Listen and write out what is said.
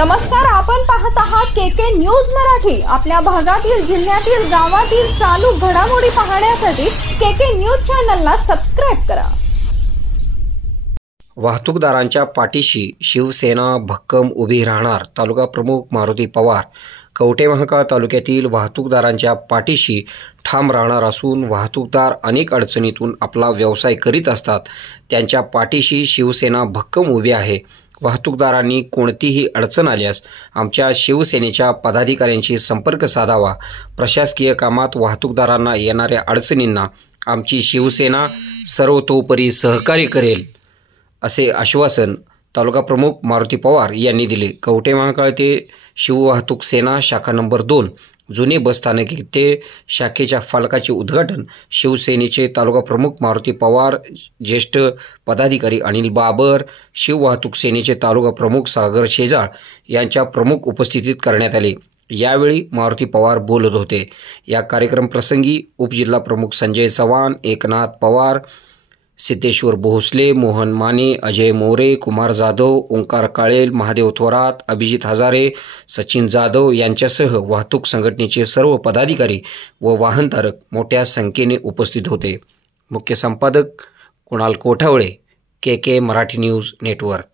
नमस्कार, आपण पाहत आहात केके न्यूज मराठी। आपल्या भागातील, जिल्ह्यातील, गावातील चालू घडामोडी पाहण्यासाठी केके न्यूज चॅनलला सबस्क्राइब करा। वाहतूकदारांच्या पाठीशी शिवसेना भक्कम उभी राहणार। तालुका प्रमुख मारुती पवार कवठेमहांकाळ तालुक्यातील वाहतूकदारांच्या पाठीशी ठाम राहणार असून वाहतूकदार अनेक अडचणीतून आपला व्यवसाय करीत असतात। त्यांच्या पाठीशी शिवसेना भक्कम उभी आहे। वाहतूकदारांनी कोणतीही अडचण आल्यास आमच्या शिवसेनेच्या पदाधिकाऱ्यांशी संपर्क साधावा। प्रशासकीय कामात वाहतूकदारांना येणाऱ्या अडचणींना आमची शिवसेना सर्वतोपरी सहकार्य करेल, असे आश्वासन तालुका प्रमुख मारुती पवार यांनी दिले। कवठेमहांकाळ ते शिववाहतूक सेना शाखा नंबर 2 जुने बसस्थानक ते शाखेच्या फलकाचे उद्घाटन शिवसेनेचे तालुका प्रमुख मारुती पवार, ज्येष्ठ पदाधिकारी अनिल बाबर, शिववाहतूक सेनेचे तालुका प्रमुख सागर शेजाळ यांच्या प्रमुख उपस्थितीत करण्यात आले। यावेळी मारुती पवार बोलत होते। या कार्यक्रम प्रसंगी उपजिल्हा प्रमुख संजय चव्हाण, एकनाथ पवार, सिद्धेश्वर भोसले, मोहन माने, अजय मोरे, कुमार जाधव, ओंकार काळेल, महादेव थोरात, अभिजित हजारे, सचिन जाधव यांच्यासह वाहतूक संघटनेचे सर्व पदाधिकारी व वाहनधारक मोठ्या संख्येने उपस्थित होते। मुख्य संपादक कुणाल कोठावळे, केके मराठी न्यूज नेटवर्क।